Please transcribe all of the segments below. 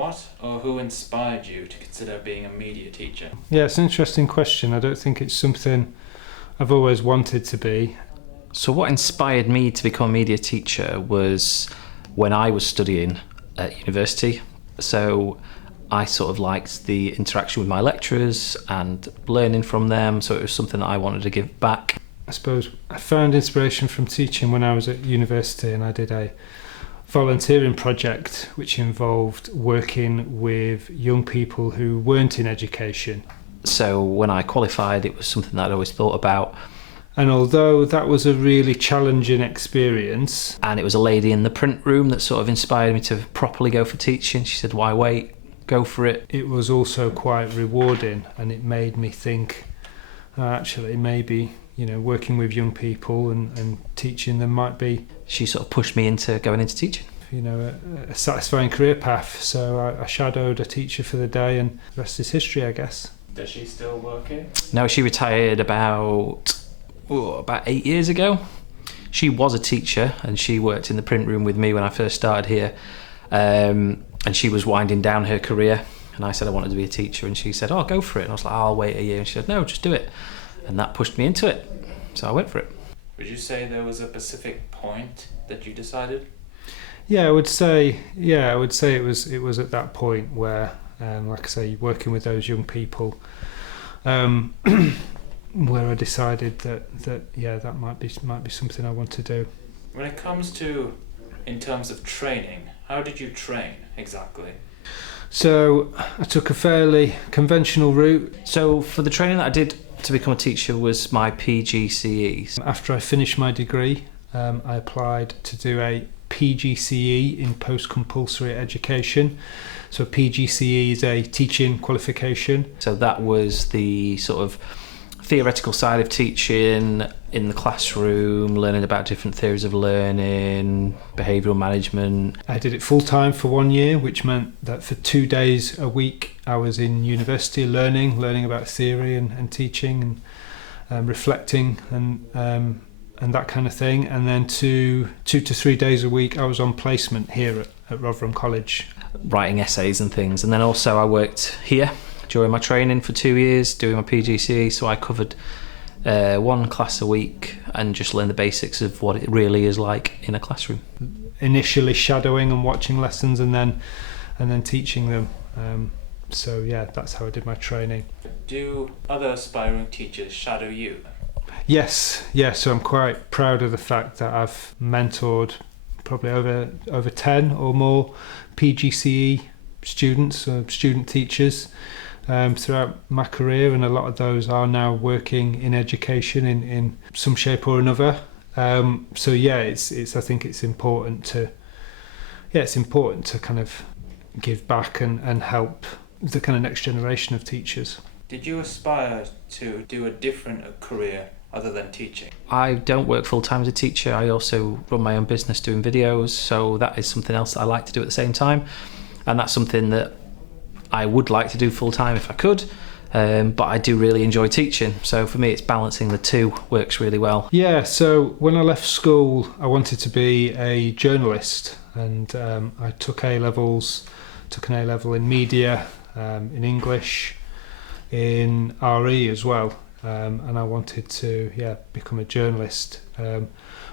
What or who inspired you to consider being a media teacher? Yeah, it's an interesting question. I don't think it's something I've always wanted to be. So what inspired me to become a media teacher was when I was studying at university. So I sort of liked the interaction with my lecturers and learning from them, so it was something that I wanted to give back. I suppose I found inspiration from teaching when I was at university, and I did a volunteering project which involved working with young people who weren't in education. So when I qualified, it was something that I'd always thought about. And although that was a really challenging experience... And it was a lady in the print room that sort of inspired me to properly go for teaching. She said, why wait? Go for it. It was also quite rewarding, and it made me think, actually, maybe, working with young people and teaching them might be... She sort of pushed me into going into teaching. A satisfying career path. So I shadowed a teacher for the day, and the rest is history, I guess. Does she still work here? No, she retired about 8 years ago. She was a teacher, and she worked in the print room with me when I first started here. And she was winding down her career, and I said I wanted to be a teacher, and she said, go for it. And I was like, I'll wait a year. And she said, no, just do it. And that pushed me into it. So I went for it. Would you say there was a specific point that you decided? Yeah, I would say it was at that point where, like I say, working with those young people, where I decided that might be something I want to do. When it comes to, in terms of training, how did you train exactly? So I took a fairly conventional route. So for the training that I did to become a teacher was my PGCE. After I finished my degree, I applied to do a PGCE in post-compulsory education. So PGCE is a teaching qualification. So that was the sort of theoretical side of teaching in the classroom, learning about different theories of learning, behavioural management. I did it full-time for 1 year, which meant that for 2 days a week I was in university learning about theory and teaching and reflecting and that kind of thing. And then 2 to 3 days a week I was on placement here at Rotherham College. Writing essays and things. And then also I worked here during my training for 2 years doing my PGCE, so I covered one class a week and just learned the basics of what it really is like in a classroom. Initially shadowing and watching lessons and then teaching them. So yeah, that's how I did my training. Do other aspiring teachers shadow you? Yes, so I'm quite proud of the fact that I've mentored probably over 10 or more PGCE students or student teachers throughout my career, and a lot of those are now working in education in some shape or another. So yeah, it's I think it's important to kind of give back and help the kind of next generation of teachers. Did you aspire to do a different career other than teaching? I don't work full-time as a teacher. I also run my own business doing videos, so that is something else that I like to do at the same time, and that's something that I would like to do full-time if I could, but I do really enjoy teaching, so for me it's balancing the two works really well. Yeah, so when I left school I wanted to be a journalist, and I took A-levels, took an A-level in media, in English, in RE as well. And I wanted to become a journalist.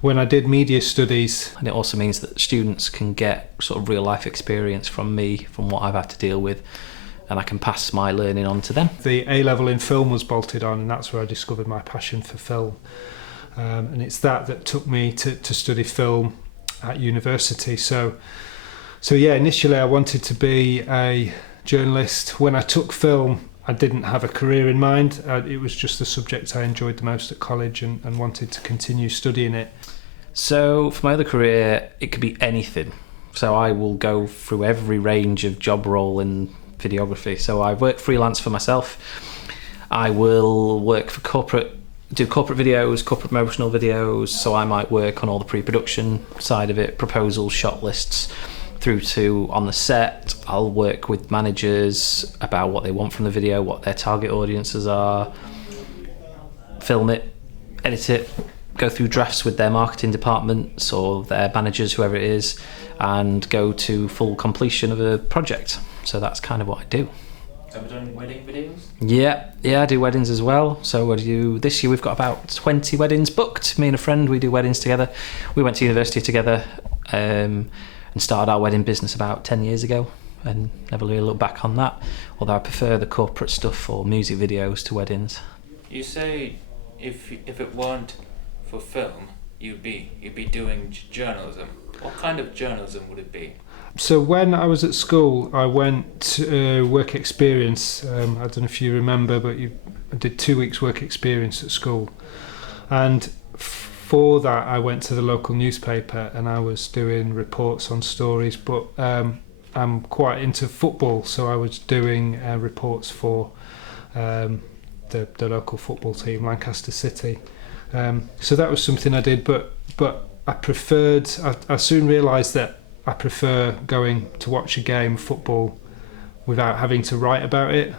When I did media studies, and it also means that students can get sort of real life experience from me, from what I've had to deal with, and I can pass my learning on to them. The A-level in film was bolted on, and that's where I discovered my passion for film, and it's that took me to study film at university. So yeah, initially I wanted to be a journalist. When I took film, I didn't have a career in mind. It was just the subject I enjoyed the most at college and wanted to continue studying it. So for my other career, it could be anything. So I will go through every range of job role in videography. So I work freelance for myself. I will work for do corporate videos, corporate promotional videos. So I might work on all the pre-production side of it, proposals, shot lists, through to on the set. I'll work with managers about what they want from the video, what their target audiences are, film it, edit it, go through drafts with their marketing departments or their managers, whoever it is, and go to full completion of a project. So that's kind of what I do. Ever done wedding videos? Yeah, I do weddings as well. So this year we've got about 20 weddings booked. Me and a friend, we do weddings together. We went to university together and started our wedding business about 10 years ago, and never really looked back on that. Although I prefer the corporate stuff or music videos to weddings. You say if it weren't for film, you'd be doing journalism. What kind of journalism would it be? So when I was at school, I went to work experience. I don't know if you remember, but I did 2 weeks work experience at school. And for that, I went to the local newspaper and I was doing reports on stories. But I'm quite into football, so I was doing reports for the local football team, Lancaster City. So that was something I did, but I preferred. I soon realised that I prefer going to watch a game of football without having to write about it.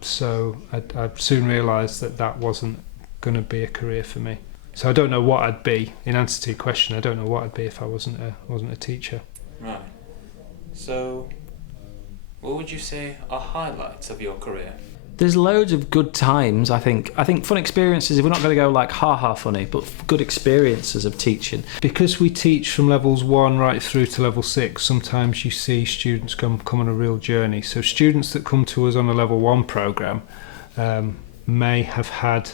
So I soon realised that wasn't going to be a career for me. So I don't know what I'd be. In answer to your question, I don't know what I'd be if I wasn't a teacher. Right. So, what would you say are highlights of your career? There's loads of good times, I think. I think fun experiences, we're not going to go like ha-ha funny, but good experiences of teaching. Because we teach from levels 1 right through to level 6, sometimes you see students come on a real journey. So students that come to us on a level 1 programme may have had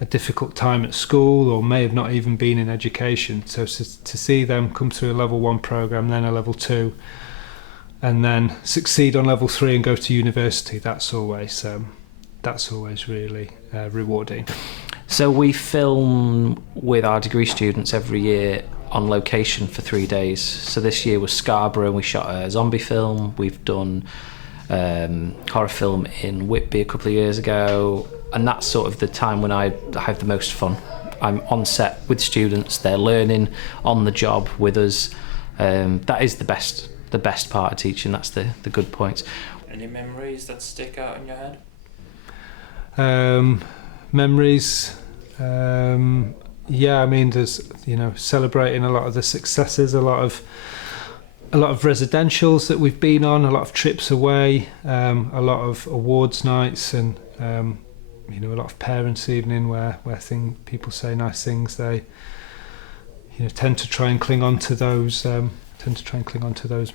a difficult time at school or may have not even been in education. So to see them come through a level 1 programme, then a level 2, and then succeed on level 3 and go to university, that's always really rewarding. So we film with our degree students every year on location for 3 days. So this year was Scarborough and we shot a zombie film. We've done horror film in Whitby a couple of years ago, and that's sort of the time when I have the most fun. I'm on set with students, they're learning on the job with us. That is the best part of teaching. That's the good points. Any memories that stick out in your head? Memories, yeah. I mean, there's celebrating a lot of the successes, a lot of residentials that we've been on, a lot of trips away, a lot of awards nights, and a lot of parents' evening where people say nice things. They tend to try and cling on to those.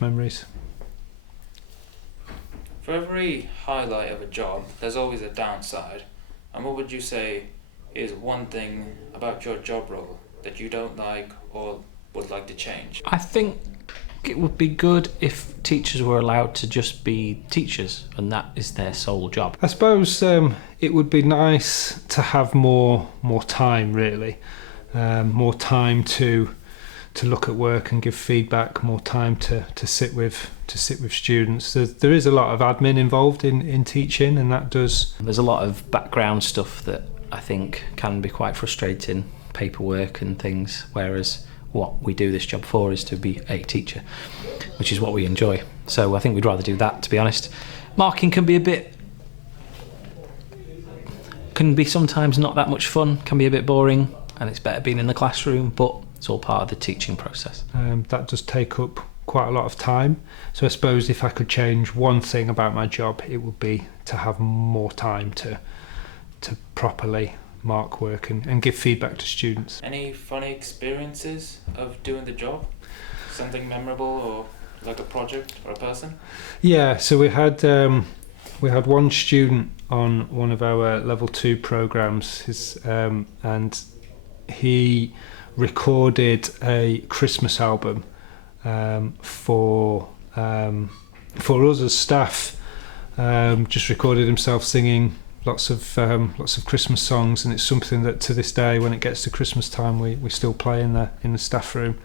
Memories. For every highlight of a job, there's always a downside. And what would you say is one thing about your job role that you don't like or would like to change? I think it would be good if teachers were allowed to just be teachers and that is their sole job. I suppose it would be nice to have more time, really. More time to look at work and give feedback, more time to sit with students. There is a lot of admin involved in teaching, and that does. There's a lot of background stuff that I think can be quite frustrating, paperwork and things, whereas what we do this job for is to be a teacher, which is what we enjoy. So I think we'd rather do that, to be honest. Marking can be sometimes not that much fun, can be a bit boring, and it's better being in the classroom, but it's all part of the teaching process. That does take up quite a lot of time. So I suppose if I could change one thing about my job, it would be to have more time to properly mark work and give feedback to students. Any funny experiences of doing the job? Something memorable or like a project or a person? Yeah, so we had one student on one of our level 2 programs, and he recorded a Christmas album for us as staff. Just recorded himself singing lots of Christmas songs, and it's something that to this day, when it gets to Christmas time, we still play in the staff room.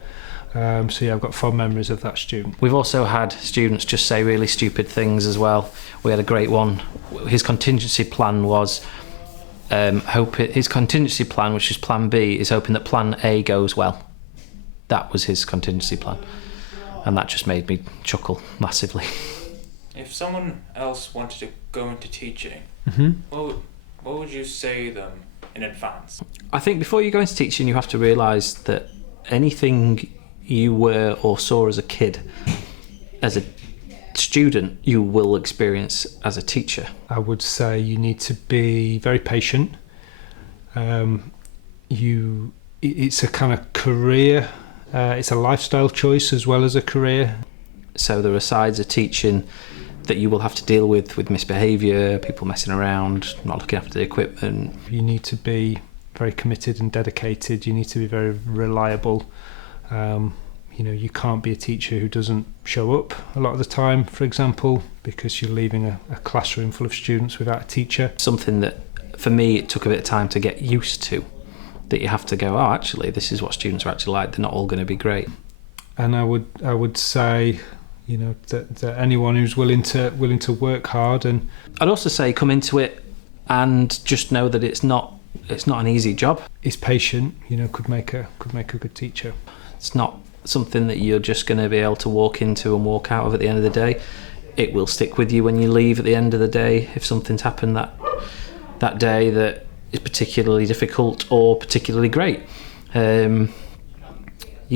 So yeah, I've got fond memories of that student. We've also had students just say really stupid things as well. We had a great one. His contingency plan was his contingency plan, which is plan B, is hoping that plan A goes well. That was his contingency plan, and that just made me chuckle massively. If someone else wanted to go into teaching, what would you say to them in advance? I think before you go into teaching, you have to realise that anything you were or saw as a kid, as a student you will experience as a teacher? I would say you need to be very patient. It's a kind of career, it's a lifestyle choice as well as a career. So there are sides of teaching that you will have to deal with misbehaviour, people messing around, not looking after the equipment. You need to be very committed and dedicated. You need to be very reliable. You can't be a teacher who doesn't show up a lot of the time, for example, because you're leaving a classroom full of students without a teacher. Something that, for me, it took a bit of time to get used to, that you have to go, oh, actually, this is what students are actually like. They're not all going to be great. And I would say, that anyone who's willing to work hard, and I'd also say come into it and just know that it's not an easy job. is patient, could make a good teacher. It's not something that you're just going to be able to walk into and walk out of at the end of the day. It will stick with you when you leave at the end of the day if something's happened that day that is particularly difficult or particularly great. You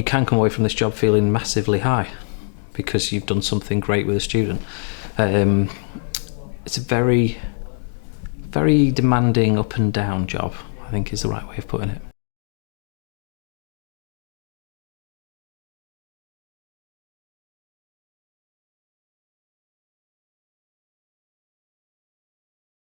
can come away from this job feeling massively high because you've done something great with a student. It's a very, very demanding up and down job, I think is the right way of putting it.